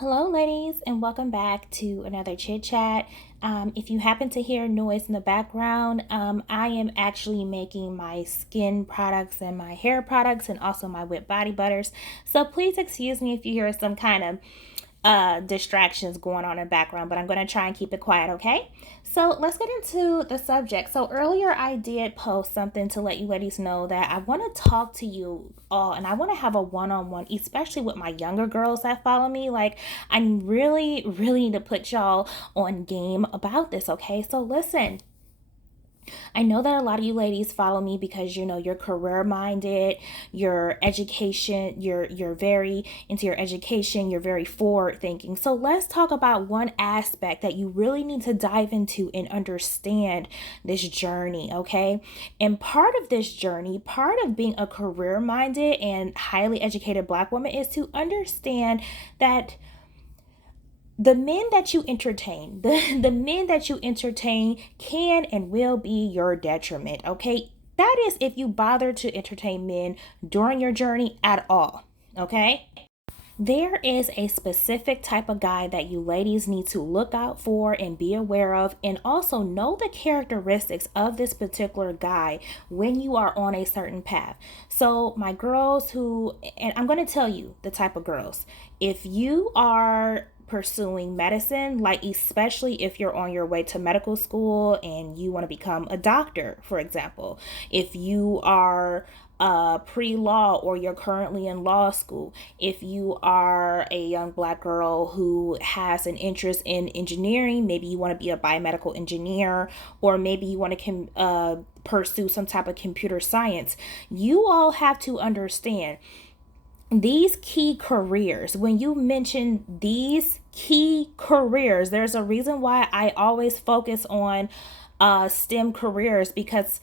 Hello, ladies, and welcome back to another chit chat. If you happen to hear noise in the background, I am actually making my skin products and my hair products and also my whipped body butters. So please excuse me if you hear some kind of distractions going on in the background, but I'm going to try and keep it quiet, okay? So let's get into the subject. So earlier I did post something to let you ladies know that I want to talk to you all and I want to have a one-on-one, especially with my younger girls that follow me. Like, I really need to put y'all on game about this, okay? So listen, I know that a lot of you ladies follow me because you're career minded, your education, you're very into your education, you're very forward thinking. So let's talk about one aspect that you really need to dive into and understand this journey, okay? And part of this journey, part of being a career minded and highly educated black woman is to understand that the men that you entertain, the men that you entertain can and will be your detriment, okay? That is if you bother to entertain men during your journey at all, okay? There is a specific type of guy that you ladies need to look out for and be aware of, and also know the characteristics of this particular guy when you are on a certain path. So, my girls and I'm going to tell you the type of girls. If you are pursuing medicine, like especially if you're on your way to medical school and you want to become a doctor, for example, if you are pre-law or you're currently in law school, if you are a young black girl who has an interest in engineering, maybe you want to be a biomedical engineer, or maybe you want to pursue some type of computer science, you all have to understand these key careers. When you mention these key careers, there's a reason why I always focus on STEM careers, because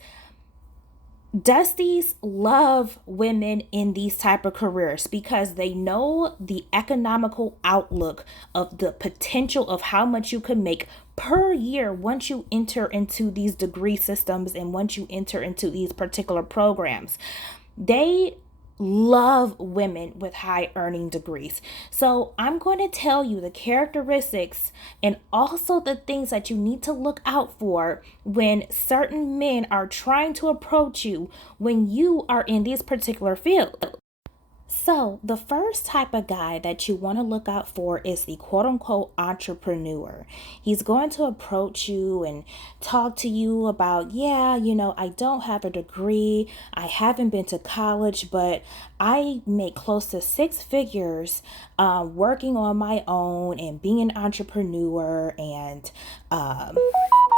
Dusties love women in these type of careers because they know the economical outlook of the potential of how much you could make per year once you enter into these degree systems and once you enter into these particular programs. They love women with high earning degrees. So I'm going to tell you the characteristics and also the things that you need to look out for when certain men are trying to approach you when you are in this particular field. So, the first type of guy that you want to look out for is the quote unquote entrepreneur. He's going to approach you and talk to you about, yeah, I don't have a degree, I haven't been to college, but I make close to six figures working on my own and being an entrepreneur and,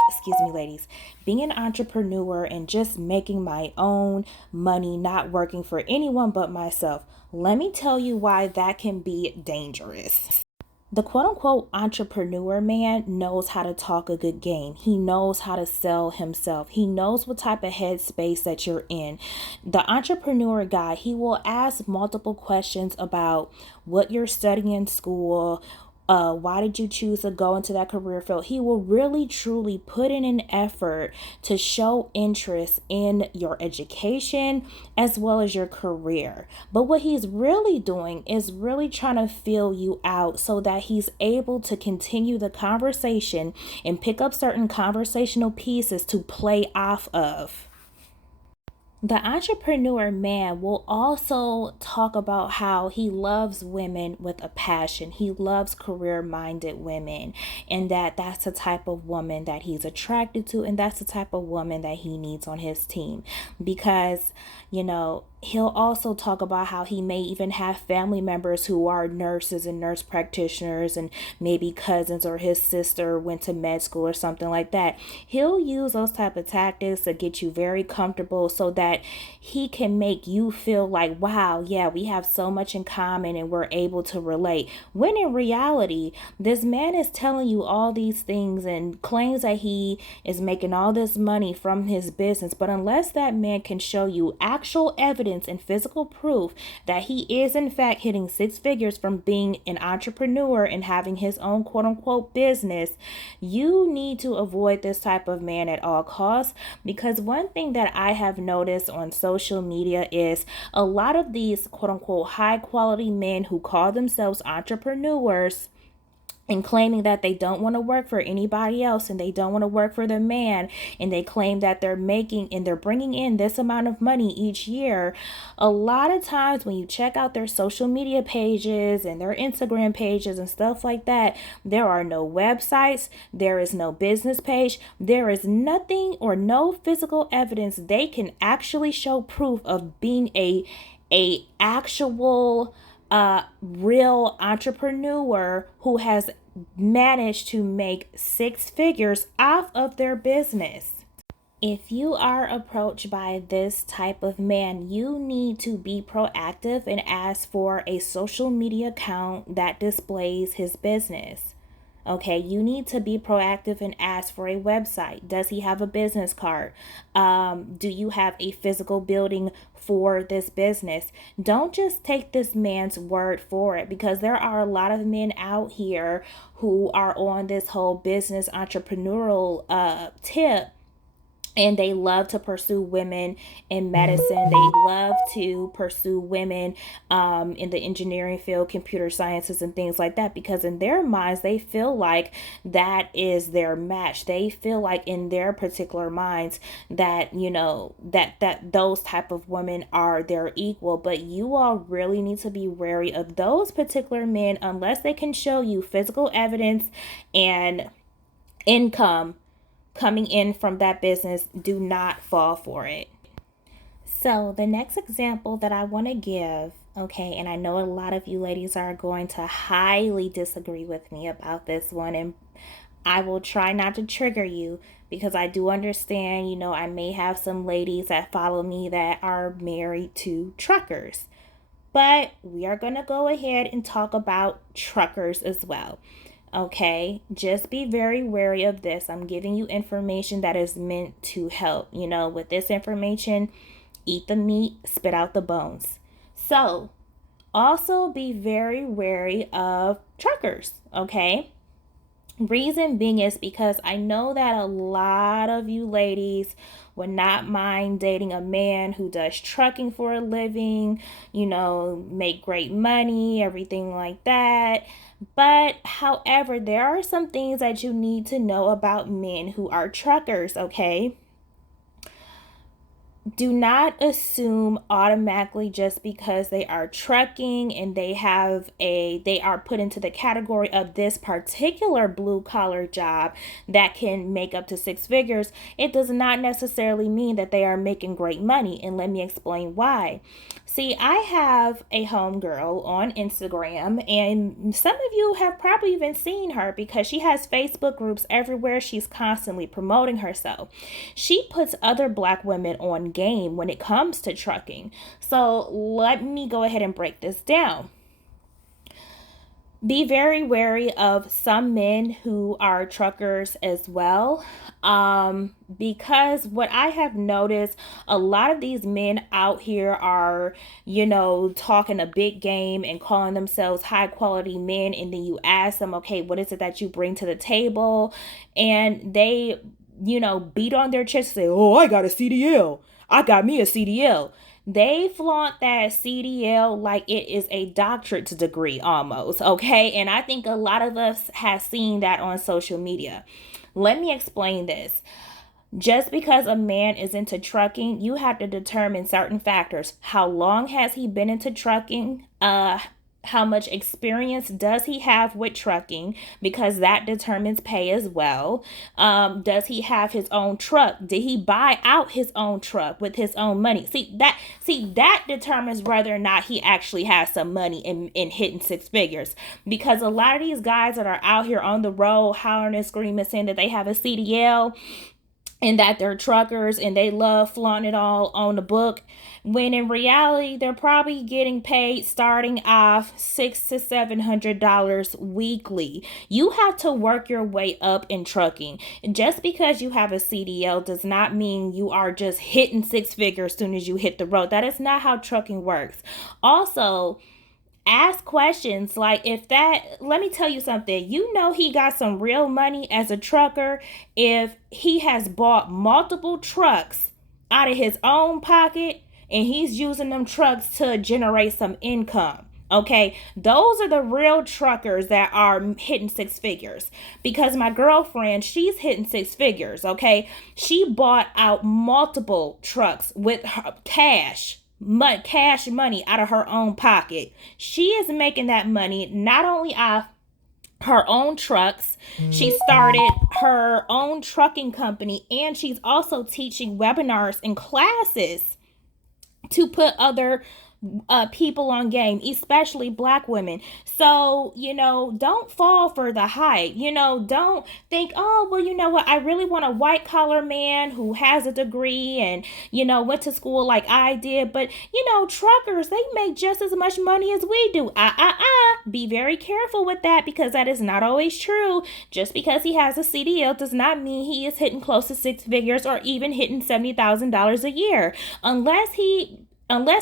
excuse me, ladies, being an entrepreneur and just making my own money, not working for anyone but myself. Let me tell you why that can be dangerous. The quote unquote entrepreneur man knows how to talk a good game. He knows how to sell himself. He knows what type of headspace that you're in. The entrepreneur guy, he will ask multiple questions about what you're studying in school. Why did you choose to go into that career field? He will really truly put in an effort to show interest in your education as well as your career. But what he's really doing is really trying to fill you out so that he's able to continue the conversation and pick up certain conversational pieces to play off of. The entrepreneur man will also talk about how he loves women with a passion. He loves career-minded women, and that's the type of woman that he's attracted to, and that's the type of woman that he needs on his team. Because, he'll also talk about how he may even have family members who are nurses and nurse practitioners, and maybe cousins or his sister went to med school or something like that. He'll use those type of tactics to get you very comfortable so that he can make you feel like, wow, yeah, we have so much in common and we're able to relate. When in reality, this man is telling you all these things and claims that he is making all this money from his business. But unless that man can show you actual evidence and physical proof that he is in fact hitting six figures from being an entrepreneur and having his own quote unquote business, you need to avoid this type of man at all costs. Because one thing that I have noticed this on social media is a lot of these quote unquote high quality men who call themselves entrepreneurs and claiming that they don't want to work for anybody else and they don't want to work for the man, and they claim that they're making and they're bringing in this amount of money each year. A lot of times when you check out their social media pages and their Instagram pages and stuff like that, there are no websites, there is no business page, there is nothing or no physical evidence they can actually show proof of being a actual real entrepreneur who has managed to make six figures off of their business. If you are approached by this type of man, you need to be proactive and ask for a social media account that displays his business. Okay, you need to be proactive and ask for a website. Does he have a business card? Do you have a physical building for this business? Don't just take this man's word for it, because there are a lot of men out here who are on this whole business entrepreneurial tip. And they love to pursue women in medicine. They love to pursue women in the engineering field, computer sciences, and things like that, because in their minds, they feel like that is their match. They feel like in their particular minds that, you know, that those type of women are their equal. But you all really need to be wary of those particular men unless they can show you physical evidence and income coming in from that business. Do not fall for it. So the next example that I want to give, okay, and I know a lot of you ladies are going to highly disagree with me about this one, and I will try not to trigger you, because I do understand, you know, I may have some ladies that follow me that are married to truckers. But we are going to go ahead and talk about truckers as well. Okay, just be very wary of this. I'm giving you information that is meant to help. You know, with this information, eat the meat, spit out the bones. So, also be very wary of truckers, okay? Reason being is because I know that a lot of you ladies would not mind dating a man who does trucking for a living, you know, make great money, everything like that. But however, there are some things that you need to know about men who are truckers, okay? Do not assume automatically just because they are trucking and they are put into the category of this particular blue collar job that can make up to six figures. It does not necessarily mean that they are making great money. And let me explain why. See, I have a homegirl on Instagram, and some of you have probably even seen her because she has Facebook groups everywhere. She's constantly promoting herself. She puts other Black women on game when it comes to trucking. So let me go ahead and break this down. Be very wary of some men who are truckers as well, because what I have noticed, a lot of these men out here are, you know, talking a big game and calling themselves high quality men, and then you ask them, okay, what is it that you bring to the table? And they, you know, beat on their chest and say, oh, I got a CDL. I got me a CDL. They flaunt that CDL like it is a doctorate degree almost, okay? And I think a lot of us have seen that on social media. Let me explain this. Just because a man is into trucking, you have to determine certain factors. How long has he been into trucking? How much experience does he have with trucking? Because that determines pay as well. Does he have his own truck? Did he buy out his own truck with his own money? See that determines whether or not he actually has some money in hitting six figures. Because a lot of these guys that are out here on the road hollering and screaming saying that they have a CDL and that they're truckers and they love flaunting it all on the book, when in reality they're probably getting paid starting off $600 to $700 weekly. You have to work your way up in trucking. Just because you have a CDL does not mean you are just hitting six figures as soon as you hit the road. That is not how trucking works. Also, ask questions like let me tell you something. You know he got some real money as a trucker if he has bought multiple trucks out of his own pocket, and he's using them trucks to generate some income. Okay, those are the real truckers that are hitting six figures. Because my girlfriend, she's hitting six figures. Okay, she bought out multiple trucks with her cash money out of her own pocket. She is making that money not only off her own trucks. She started her own trucking company, and she's also teaching webinars and classes to put other people on game, especially black women. So, don't fall for the hype. Don't think, oh, well, you know what? I really want a white collar man who has a degree and, went to school like I did. But, truckers, they make just as much money as we do. Be very careful with that, because that is not always true. Just because he has a CDL does not mean he is hitting close to six figures or even hitting $70,000 a year. Unless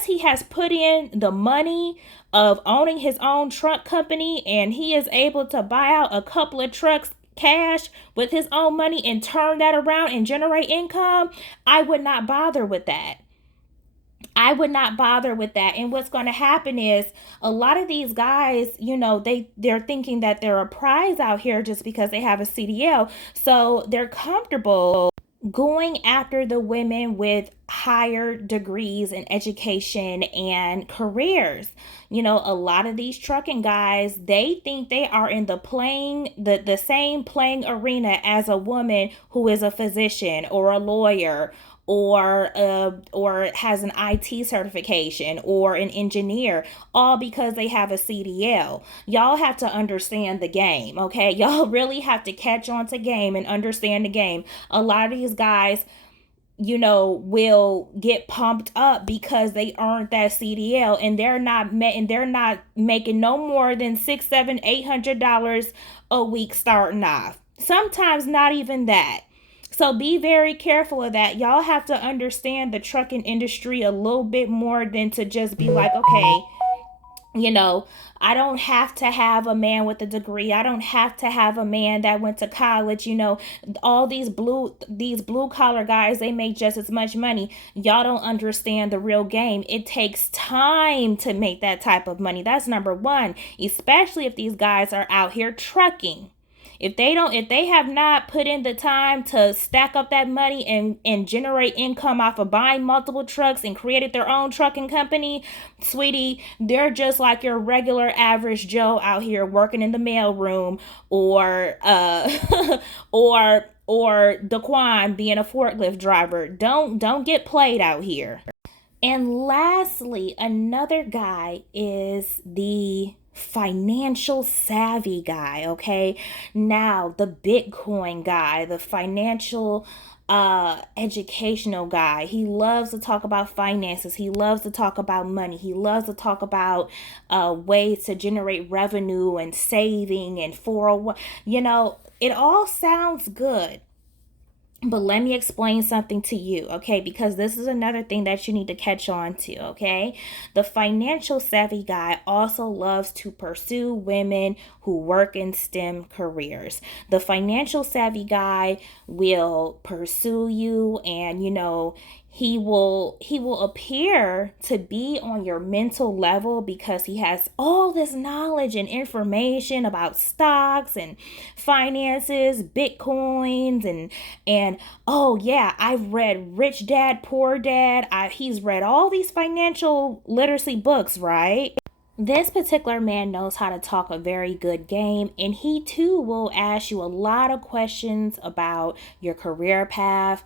he has put in the money of owning his own truck company, and he is able to buy out a couple of trucks cash with his own money and turn that around and generate income, I would not bother with that. I would not bother with that. And what's going to happen is a lot of these guys, they're thinking that they're a prize out here just because they have a CDL. So they're comfortable going after the women with higher degrees in education and careers. A lot of these trucking guys, they think they are in the same playing arena as a woman who is a physician or a lawyer or has an IT certification or an engineer, all because they have a CDL. Y'all have to understand the game, okay? Y'all really have to catch on to game and understand the game. A lot of these guys, will get pumped up because they earned that CDL, and they're not making no more than $600, $700, $800 a week starting off. Sometimes not even that. So be very careful of that. Y'all have to understand the trucking industry a little bit more than to just be like, okay, I don't have to have a man with a degree. I don't have to have a man that went to college. All these blue collar guys, they make just as much money. Y'all don't understand the real game. It takes time to make that type of money. That's number one, especially if these guys are out here trucking. If they have not put in the time to stack up that money and generate income off of buying multiple trucks and created their own trucking company, sweetie, they're just like your regular average Joe out here working in the mailroom, or or Daquan being a forklift driver. Don't get played out here. And lastly, another guy is the financial savvy guy, okay? Now, the Bitcoin guy, the financial educational guy. He loves to talk about finances. He loves to talk about money. He loves to talk about ways to generate revenue and saving and 401. It all sounds good. But let me explain something to you, okay? Because this is another thing that you need to catch on to, okay? The financial savvy guy also loves to pursue women who work in STEM careers. The financial savvy guy will pursue you, and he will appear to be on your mental level because he has all this knowledge and information about stocks and finances, bitcoins, and oh yeah, I've read Rich Dad Poor Dad. He's read all these financial literacy books, right? This particular man knows how to talk a very good game, and he too will ask you a lot of questions about your career path,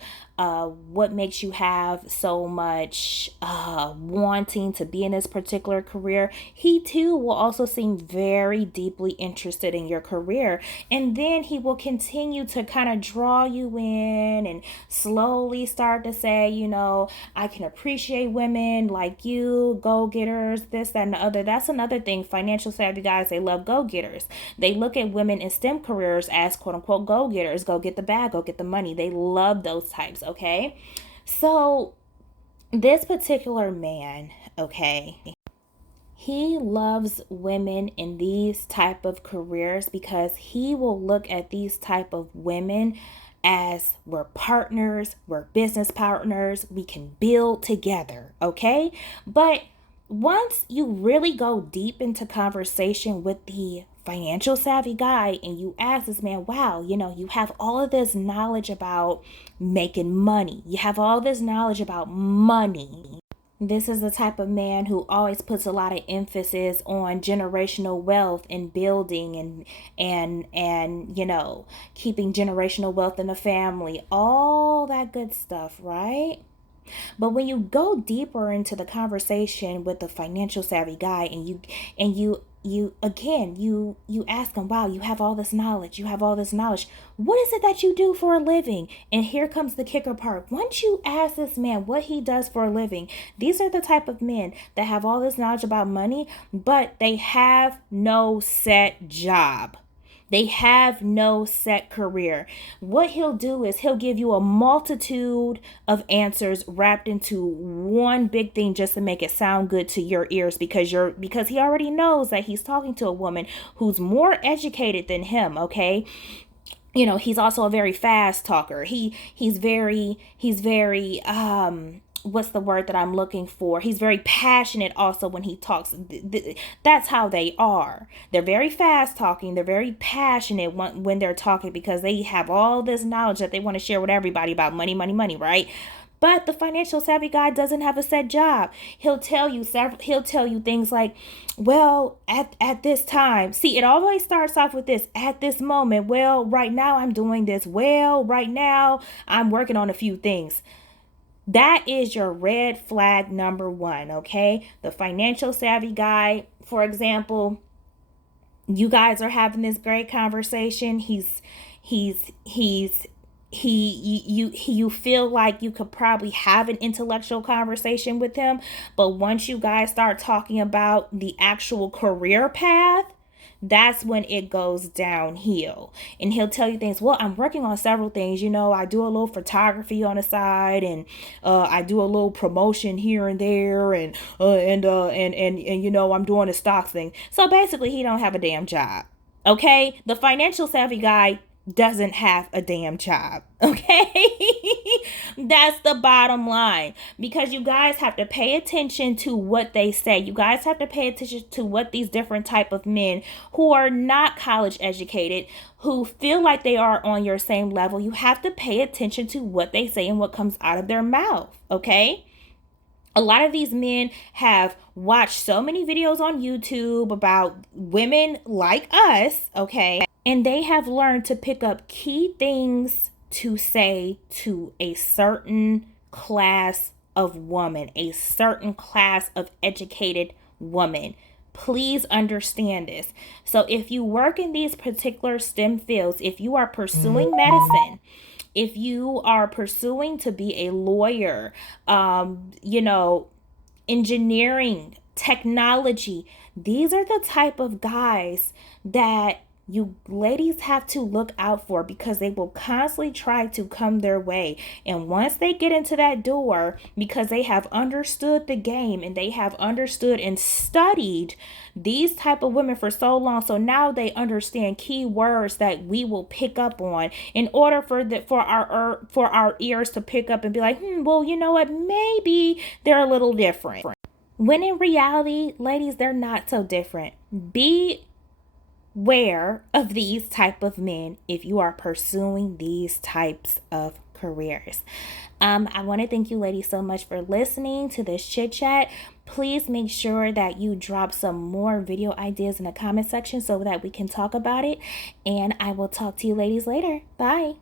what makes you have so much wanting to be in this particular career. He too will also seem very deeply interested in your career, and then he will continue to kind of draw you in and slowly start to say, I can appreciate women like you, go-getters, this, that, and the other. That's another thing. Financial savvy guys, they love go-getters. They look at women in STEM careers as quote-unquote go-getters. Go get the bag, go get the money. They love those types, okay? So this particular man, okay, he loves women in these type of careers because he will look at these type of women as we're partners, we're business partners, we can build together, okay? But once you really go deep into conversation with the financial savvy guy and you ask this man, wow, you have all of this knowledge about making money, you have all this knowledge about money. This is the type of man who always puts a lot of emphasis on generational wealth and building and keeping generational wealth in the family, all that good stuff, right? But when you go deeper into the conversation with the financial savvy guy and you ask him, wow, you have all this knowledge, what is it that you do for a living? And here comes the kicker part. Once you ask this man what he does for a living, these are the type of men that have all this knowledge about money, but they have no set job. They have no set career. What he'll do is he'll give you a multitude of answers wrapped into one big thing just to make it sound good to your ears, because he already knows that he's talking to a woman who's more educated than him, okay? He's also a very fast talker. He's very what's the word that I'm looking for? He's very passionate also when he talks. That's how they are. They're very fast talking. They're very passionate when they're talking, because they have all this knowledge that they want to share with everybody about money, right? But the financial savvy guy doesn't have a set job. He'll tell you things like, well, at this time, see, it always starts off with this, at this moment, well, right now I'm doing this, well, right now I'm working on a few things. That is your red flag number one, okay? The financial savvy guy, for example, you guys are having this great conversation. You feel like you could probably have an intellectual conversation with him, but once you guys start talking about the actual career path, that's when it goes downhill. And he'll tell you things, well, I'm working on several things. I do a little photography on the side, and I do a little promotion here and there, and I'm doing a stocks thing. So basically, he don't have a damn job. Okay? The financial savvy guy doesn't have a damn job, okay? That's the bottom line, because you guys have to pay attention to what they say. You guys have to pay attention to what these different type of men who are not college educated, who feel like they are on your same level, you have to pay attention to what they say and what comes out of their mouth, okay? A lot of these men have watched so many videos on YouTube about women like us, okay? And they have learned to pick up key things to say to a certain class of woman, a certain class of educated woman. Please understand this. So if you work in these particular STEM fields, if you are pursuing medicine, if you are pursuing to be a lawyer, engineering, technology, these are the type of guys that you ladies have to look out for, because they will constantly try to come their way. And once they get into that door, because they have understood the game and they have understood and studied these type of women for so long, so now they understand key words that we will pick up on in order for our ears to pick up and be like, well, you know what, maybe they're a little different. When in reality, ladies, they're not so different. Be aware of these type of men if you are pursuing these types of careers. I want to thank you ladies so much for listening to this chit chat. Please make sure that you drop some more video ideas in the comment section so that we can talk about it. And I will talk to you ladies later. Bye.